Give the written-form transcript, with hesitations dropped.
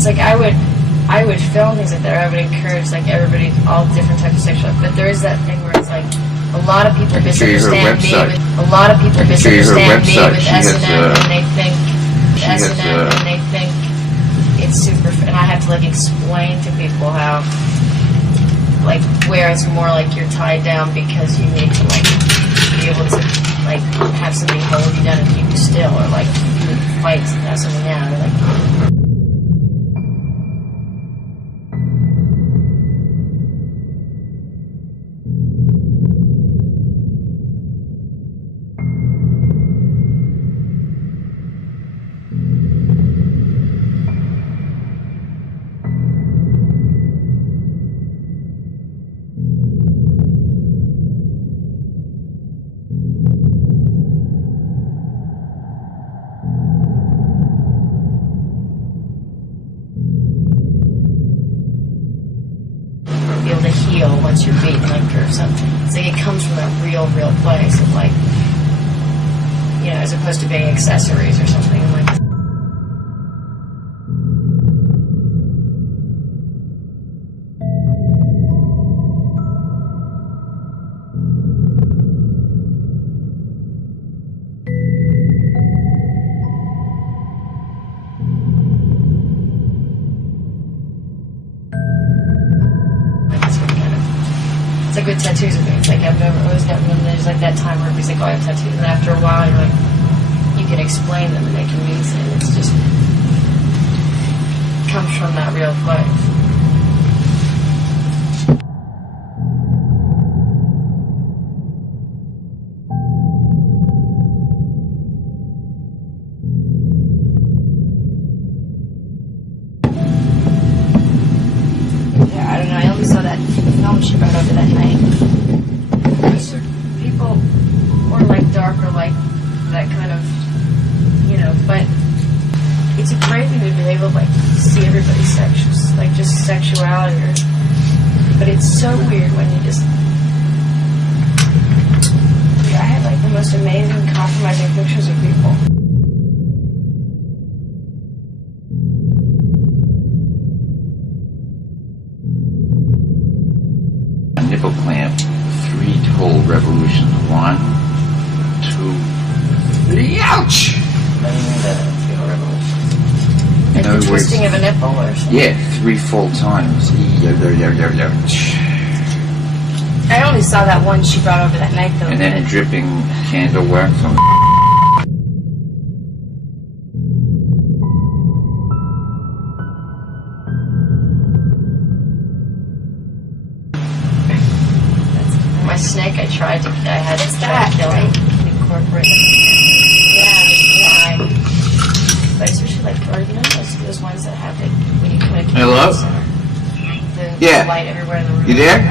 it's like I would film things like that, or I would encourage like everybody, all different types of sexual, but there is that thing where it's like a lot of people misunderstand me with S&M, and they think S&M, and they think it's super, and I have to like explain to people how, like, where it's more like you're tied down because you need to like be able to like have somebody hold you down and keep you still, or like you fight to have something down, or like. Once you're beaten, like, or something. It's like it comes from that real place of like, you know, as opposed to being accessories or something like. It's like with tattoos with me. It's like I've always gotten them. There's like that time where he's like, oh, I have tattoos, and after a while, you're like, you can explain them and they can mean something. It's just comes from that real place. Yeah, I don't know. I only saw that film she brought over that night. People were like dark or like that kind of, you know, but it's a great thing to be able to like see everybody's sexual, like just sexuality, or, but it's so weird when you just, yeah, I had like the most amazing compromising pictures of people. Nipple clamp, 3 total revolutions. 1, 2, 3. Ouch! Like the twisting of a nipple or something? Yeah, 3 full times. I only saw that one she brought over that night though. And then dripping candle wax on. My snake, I had to try to kill it, incorporate it. Yeah, but especially like, or you know those ones that have it when you come in the center, the light everywhere in the room. You there? I